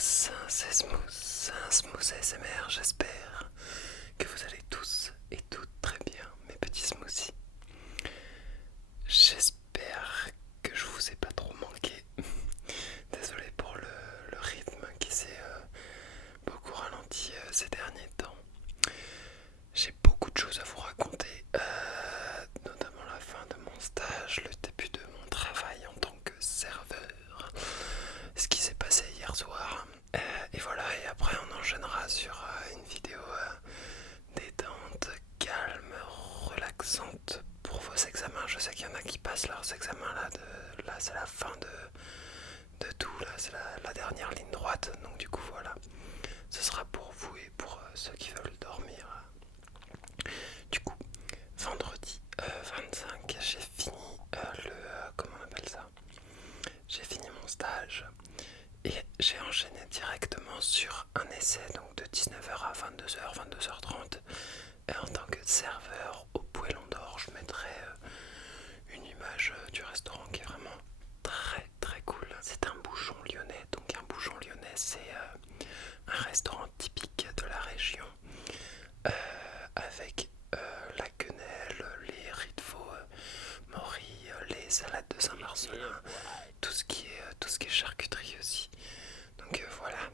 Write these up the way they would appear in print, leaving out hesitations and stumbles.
tous, c'est Smooth ASMR, j'espère que vous allez tous et toutes très bien, mes petits smoothies. J'espère que je vous ai pas trop manqué. Désolé pour le rythme qui s'est beaucoup ralenti ces derniers temps. J'ai beaucoup de choses à vous raconter, notamment la fin de mon stage, le début de mon travail en tant que serveur, ce qui s'est passé hier soir. Et voilà, et après on enchaînera sur une vidéo détente, calme, relaxante pour vos examens. Je sais qu'il y en a qui passent leurs examens là c'est la fin de tout, là c'est la dernière ligne droite. Donc du coup voilà, ce sera pour vous et pour ceux qui veulent dormir. Du coup, vendredi 25, j'ai fini comment on appelle ça? J'ai fini mon stage. Et j'ai enchaîné directement sur un essai donc de 19h à 22h, 22h30. Et en tant que serveur au Poêlon d'Or, je mettrai une image du restaurant qui est vraiment très très cool. C'est un bouchon lyonnais. Donc un bouchon lyonnais, c'est un restaurant typique de la région avec la quenelle, les riz de veau, moris, les salades de Saint-Marcelin, tout ce qui est charcuterie aussi. Donc voilà.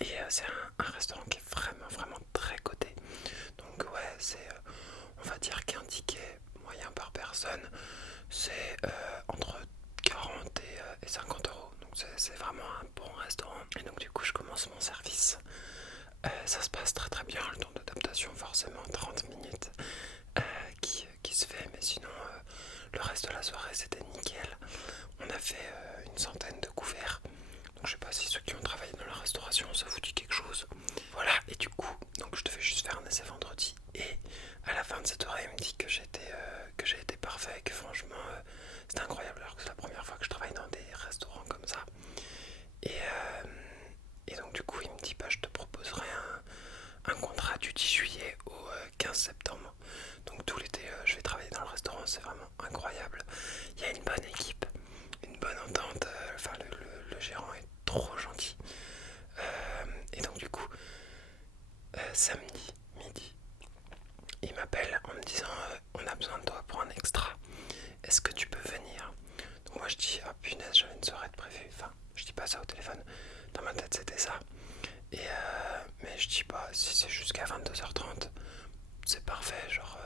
Et c'est un restaurant qui est vraiment très coté. Donc ouais, c'est on va dire qu'un ticket moyen par personne, c'est entre 40 et 50 euros. Donc c'est vraiment un bon restaurant. Et donc du coup je commence mon service. Ça se passe très bien, le temps d'adaptation forcément 30 minutes qui se fait, mais sinon le reste de la soirée c'était nickel. On a fait une centaine de couverts. Donc je sais pas si ceux qui ont travaillé dans la restauration ça vous dit quelque chose. Voilà, et du coup, donc je devais juste faire un essai vendredi. Et à la fin de cette oreille, il me dit que j'ai été parfait, que franchement c'était incroyable, alors que c'est la première fois que je travaille dans des restaurants comme ça. Et donc du coup il me dit bah je te proposerai un contrat du 10 juillet au 15 septembre. Donc tout l'été je vais travailler dans le restaurant, c'est vraiment incroyable. Il y a une bonne équipe, une bonne entente, enfin le gérant est trop gentil. Et donc du coup, samedi midi, il m'appelle en me disant on a besoin de toi pour un extra. Est-ce que tu peux venir? Donc moi je dis ah punaise, j'avais une soirée de prévue. Enfin, je dis pas ça au téléphone. Dans ma tête c'était ça. Et mais je dis pas si c'est jusqu'à 22h30, c'est parfait, genre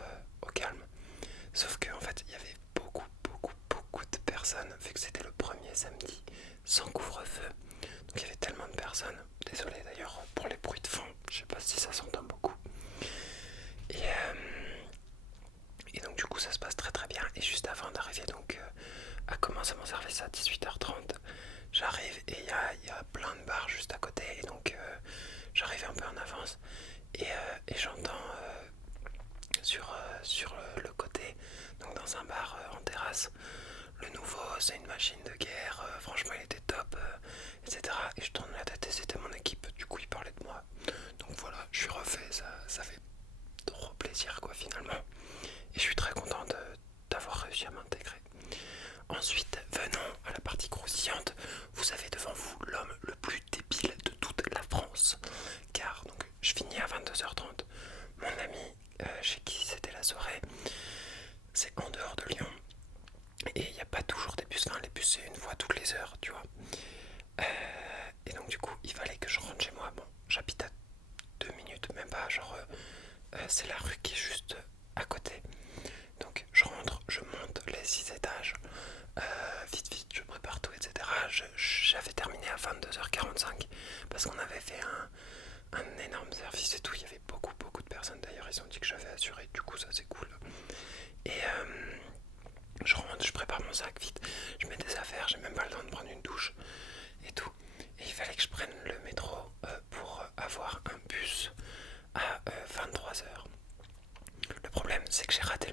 au calme. Sauf qu'en fait il y avait beaucoup de personnes vu que c'était le premier samedi sans couvre-feu. Donc il y avait tellement de personnes. Désolé d'ailleurs pour les bruits de fond, je sais pas si ça s'entend beaucoup. Et donc du coup ça se passe très bien. Et juste avant d'arriver donc à commencer mon service à 18h30, j'arrive et il y a plein de bars juste à côté. Et donc j'arrive un peu en avance. Et j'entends sur le côté, donc dans un bar en terrasse, le nouveau c'est une machine de guerre, franchement il était top, etc. Et je tourne la tête et c'était mon équipe, du coup il parlait de moi. Donc voilà, je suis refait, ça fait trop plaisir quoi finalement. Et je suis très content d'avoir réussi à m'intégrer. Ensuite, venons à la partie croustillante. Vous avez devant vous l'homme le plus débile de toute la France. Car donc je finis à 22h30. Mon ami chez qui c'était la soirée, c'est en dehors de Lyon. Et il n'y a pas toujours des bus. Enfin les bus c'est une fois toutes les heures, tu vois. Et donc du coup il fallait que je rentre chez moi. Bon, j'habite à 2 minutes, même pas, genre c'est la rue qui est juste à côté. Donc je rentre, je monte les 6 étages, vite, je prépare tout, etc. J'avais terminé à 22h45 parce qu'on avait fait un énorme service et tout. Il y avait beaucoup de personnes d'ailleurs, ils ont dit que j'avais assuré, du coup ça c'est cool. Et je rentre, je prépare mon sac vite, je mets des affaires, j'ai même pas le temps de prendre une douche et tout. Et il fallait que je prenne le métro pour avoir un bus à 23h. Le problème c'est que j'ai raté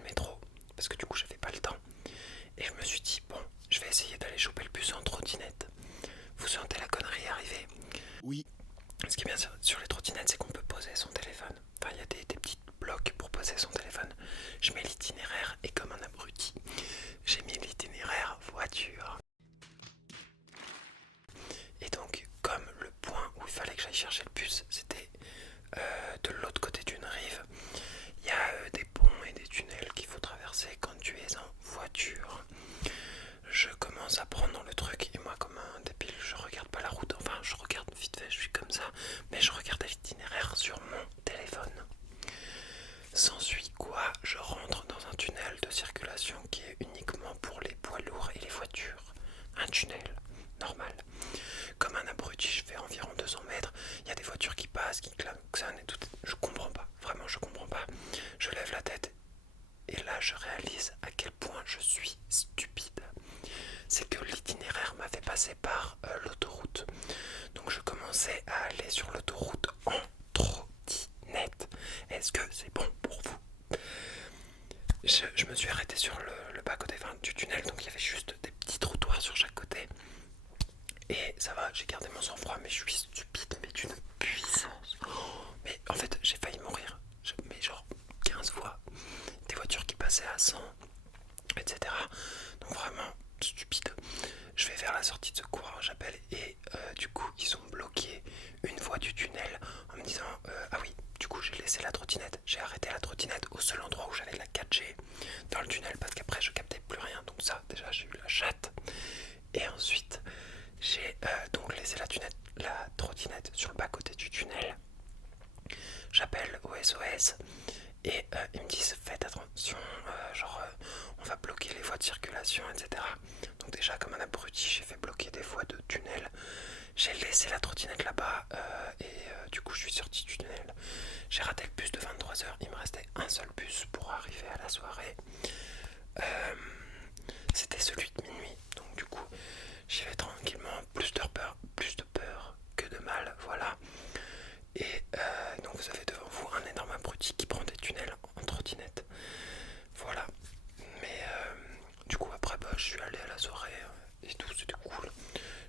réalise à quel point je suis stupide. C'est que l'itinéraire m'avait passé par l'autoroute. Donc je commençais à aller sur l'autoroute en trottinette. Est-ce que c'est bon pour vous? Je me suis arrêté sur le bas-côté du tunnel, donc il y avait juste des petits trottoirs sur chaque côté. Et ça va, j'ai gardé mon sang-froid, mais je suis stupide, mais d'une puissance. Mais en fait, j'ai failli mourir. Mais genre 15 fois. Des voitures qui passaient à 100, etc. Donc vraiment stupide. Je vais vers la sortie de secours, j'appelle, et du coup, ils ont bloqué une voie du tunnel en me disant ah oui, du coup, j'ai laissé la trottinette. J'ai arrêté la trottinette au seul endroit où j'avais la 4G dans le tunnel parce qu'après, je captais plus rien. Donc ça, déjà, j'ai eu la chatte. Et ensuite, j'ai donc laissé la trottinette sur le bas-côté du tunnel. J'appelle au SOS et ils me disent faites attention, on va bloquer les voies de circulation, etc. Donc déjà comme un abruti, j'ai fait bloquer des voies de tunnel. J'ai laissé la trottinette là-bas et du coup je suis sorti du tunnel. J'ai raté le bus de 23h, il me restait un seul bus pour arriver à la soirée. C'était celui de minuit, donc du coup j'y vais tranquillement, plus de peur que de mal, voilà. Et donc vous avez devant vous un énorme abruti qui prend des tunnels en trottinette. Voilà. Mais du coup après je suis allé à la soirée et tout, c'était cool.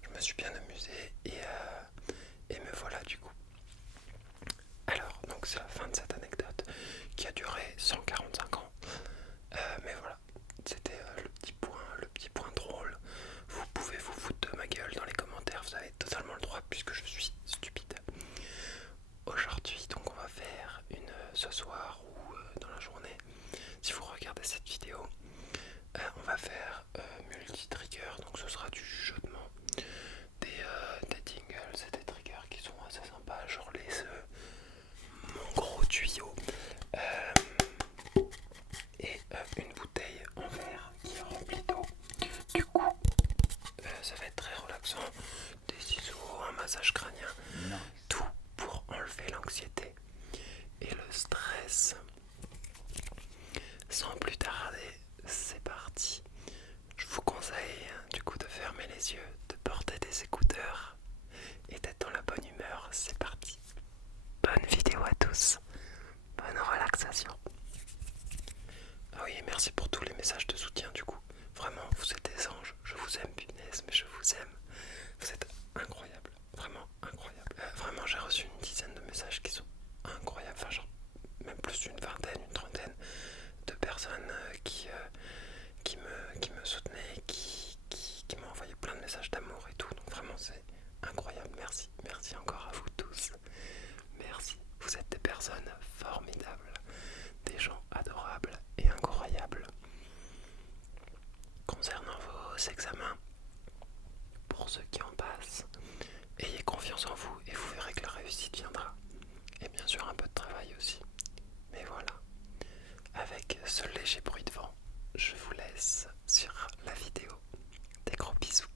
Je me suis bien amusé et me voilà du coup. Alors donc c'est la fin de cette anecdote qui a duré 145 ans. Mais voilà, c'était le petit point drôle. Vous pouvez vous foutre de ma gueule dans les commentaires, vous avez totalement le droit puisque je suis stupide. Aujourd'hui donc on va faire ce soir ou dans la journée, si vous regardez cette vidéo, on va faire multi-trigger, donc ce sera du chuchotement, des jingles et des triggers qui sont assez sympas, genre mon gros tuyau et une bouteille en verre qui est remplie d'eau. Du coup ça va être très relaxant, des ciseaux, un massage crânien, non. Tout pour enlever l'anxiété et le stress. Sans plus tarder, c'est parti. Je vous conseille du coup de fermer les yeux, de porter des écouteurs et d'être dans la bonne humeur. C'est parti. Bonne vidéo à tous. Bonne relaxation. Ah oui, merci pour tous les messages de soutien du coup. Vraiment, vous êtes des anges. Je vous aime, punaise, mais je vous aime. Vous êtes incroyables. Vraiment incroyables. Vraiment, j'ai reçu une dizaine de messages qui sont incroyables. Enfin, genre, même plus d'une vingtaine, une trentaine de personnes qui me soutenaient, qui m'ont envoyé plein de messages d'amour et tout. Donc vraiment, c'est incroyable. Merci. Merci encore à vous tous. Merci. Vous êtes des personnes formidables. Des gens adorables et incroyables. Concernant vos examens, pour ceux qui en passent, ayez confiance en vous et vous verrez que la réussite viendra. Et bien sûr un peu de travail aussi. Mais voilà, avec ce léger bruit de vent, je vous laisse sur la vidéo. Des gros bisous.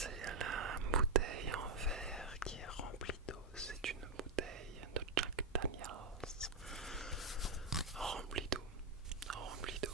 c'est la bouteille en verre qui est remplie d'eau. C'est une bouteille de Jack Daniels remplie d'eau, remplie d'eau.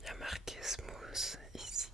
Il y a marqué smooth ici.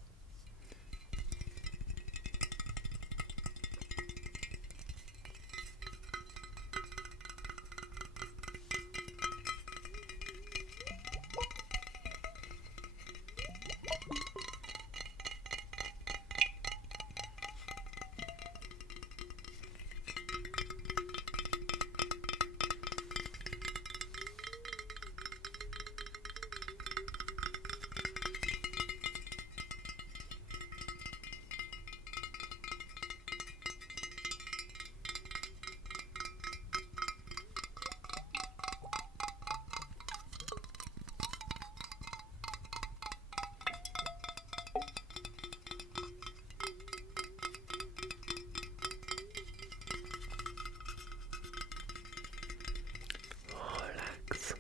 Relax,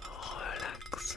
relax.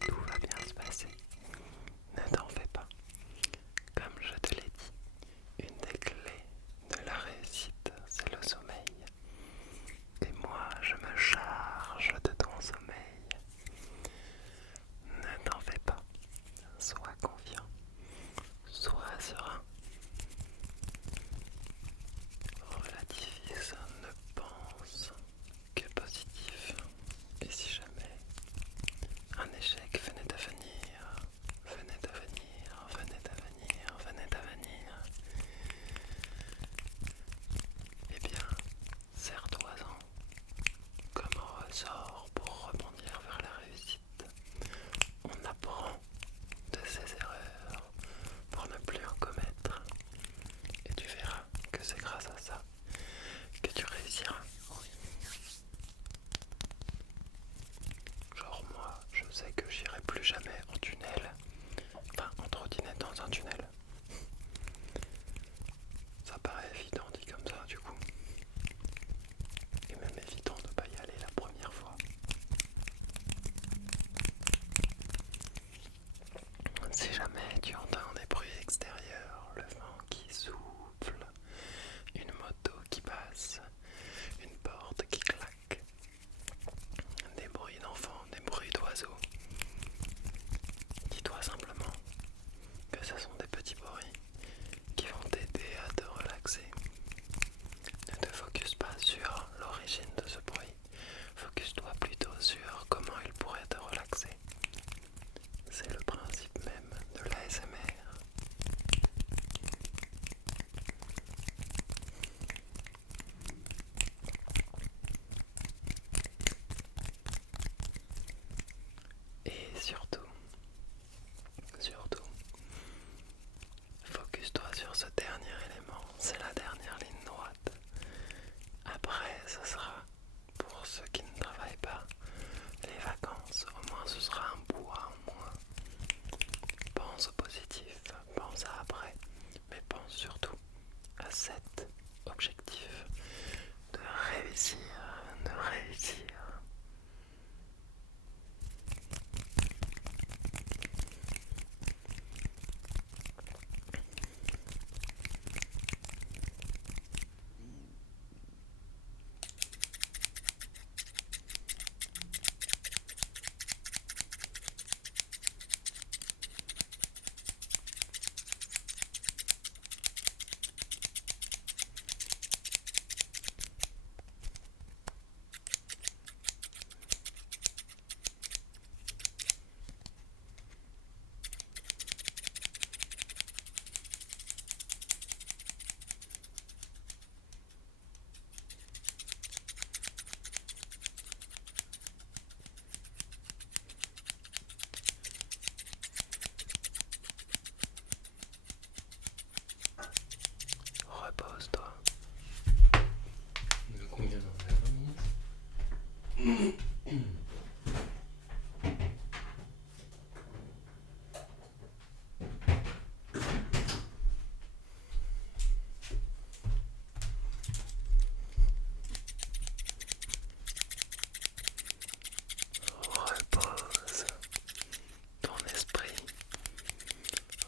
Tout va bien se passer. Ne t'en fais pas. Comme je te l'ai dit, une des clés de la réussite, c'est le sommeil. Et moi, je me charge de ton sommeil. Ne t'en fais pas. Sois confiant. Sois serein. Relativise, ne pense que positif. Et si jamais un échec venait à venir, venait à venir, venait à venir, venait à venir, eh bien, serre-toi-en comme un ressort pour rebondir vers la réussite. On apprend de ses erreurs pour ne plus en commettre. Et tu verras que c'est grâce à ça que tu réussiras. Genre moi, je sais que j'irai plus jamais en tunnel, enfin en trottinette dans un tunnel. Ça paraît évident dit comme ça du coup. Et même évident de ne pas y aller la première fois. Si jamais tu entends des bruits extérieurs, le vent qui souffle, une moto qui passe, une porte qui claque, des bruits d'enfants, des bruits d'oiseaux, dis-toi simplement que ce sont des petits bruits qui vont t'aider à te relaxer. Ne te focus pas sur l'origine de ce surtout, focus-toi sur ce dernier élément, c'est la dernière ligne droite. Après, ce sera, pour ceux qui ne travaillent pas, les vacances, au moins ce sera un poids en moins. Pense au positif, pense à après, mais pense surtout à cet objectif de réussir, de réussir. Repose-toi. De combien d'heures la remise? Repose ton esprit,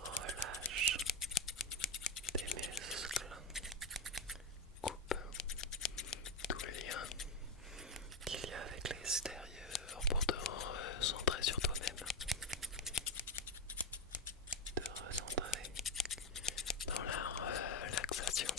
relâche tes muscles, coupe tout lien qu'il y a avec l'extérieur pour te recentrer sur toi-même, te recentrer dans la relaxation.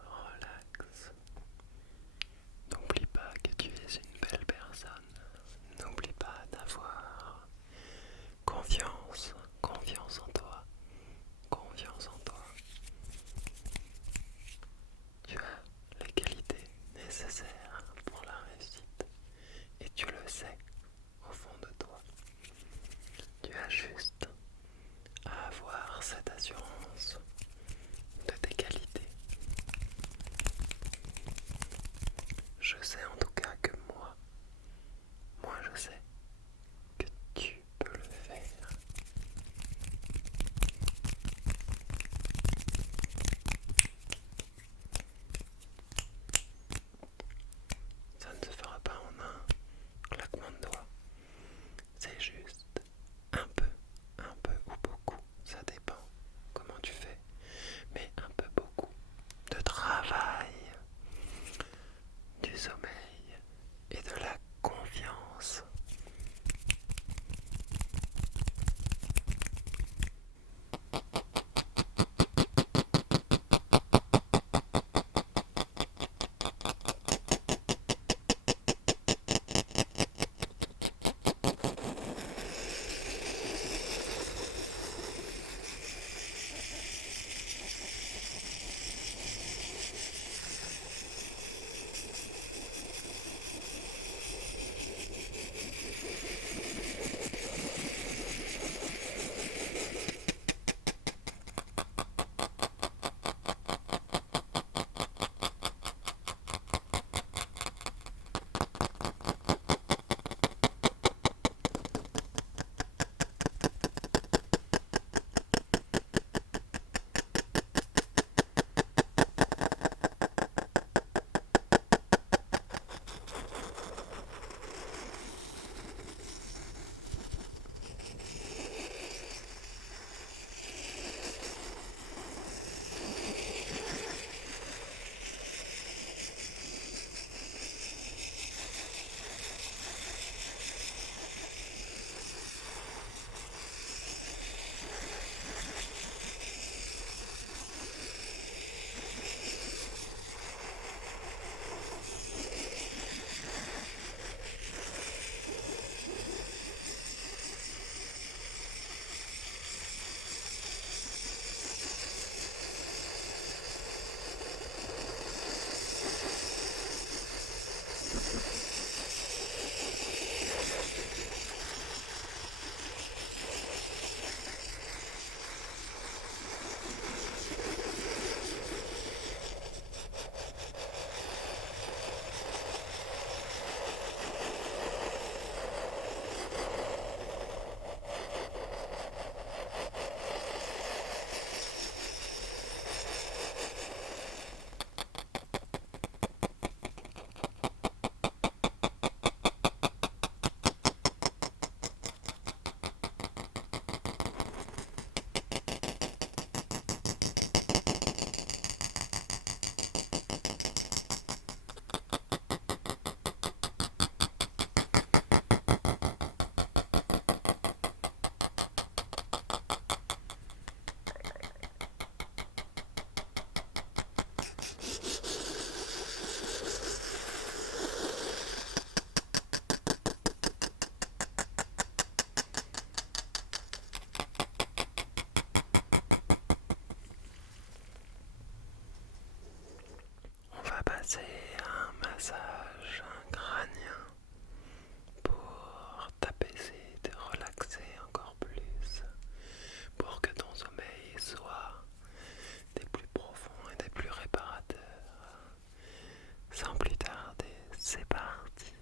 Relax. N'oublie pas que tu es une belle personne. N'oublie pas d'avoir confiance, confiance en toi, confiance en toi. Tu as les qualités nécessaires pour la réussite et tu le sais au fond de toi. Tu as juste à avoir cette assurance de tes qualités. Je sais en tout cas que moi je sais que tu peux le faire. Ça ne se fera pas en un claquement de doigts. C'est juste un peu ou beaucoup, ça dépend comment tu fais, mais un peu beaucoup de travail, du sommeil, massage crânien pour t'apaiser, te relaxer encore plus, pour que ton sommeil soit des plus profonds et des plus réparateurs. Sans plus tarder, c'est parti.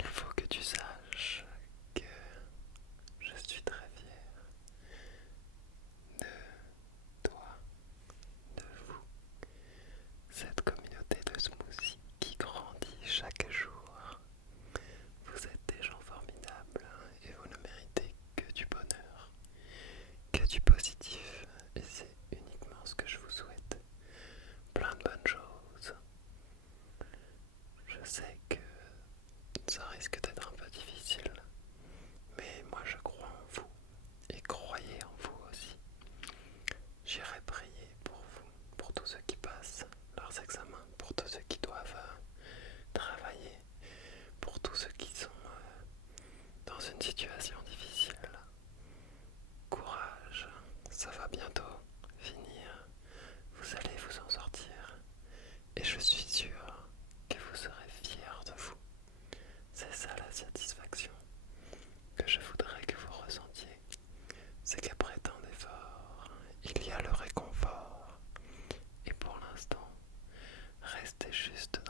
Il faut que tu saches que je suis très fier de toi, de vous, cette communauté de smoothies qui grandit chaque jour. Vous êtes des gens formidables et vous ne méritez que du bonheur, que du positif. Et c'est uniquement ce que je vous souhaite. Plein de bonnes choses. Je sais que ça risque d'être un peu difficile, mais moi je crois en vous et croyez en vous aussi. J'irai prier pour vous, pour tous ceux qui passent leurs examens, pour tous ceux qui doivent travailler, pour tous ceux qui sont dans une situation difficile. Courage, ça va bientôt finir, vous allez vous en sortir et je suis sûr que vous serez fiers de vous. C'est ça la satisfaction que je voudrais que vous ressentiez, c'est qu'après tant d'efforts, il y a le réconfort. Et pour l'instant, restez juste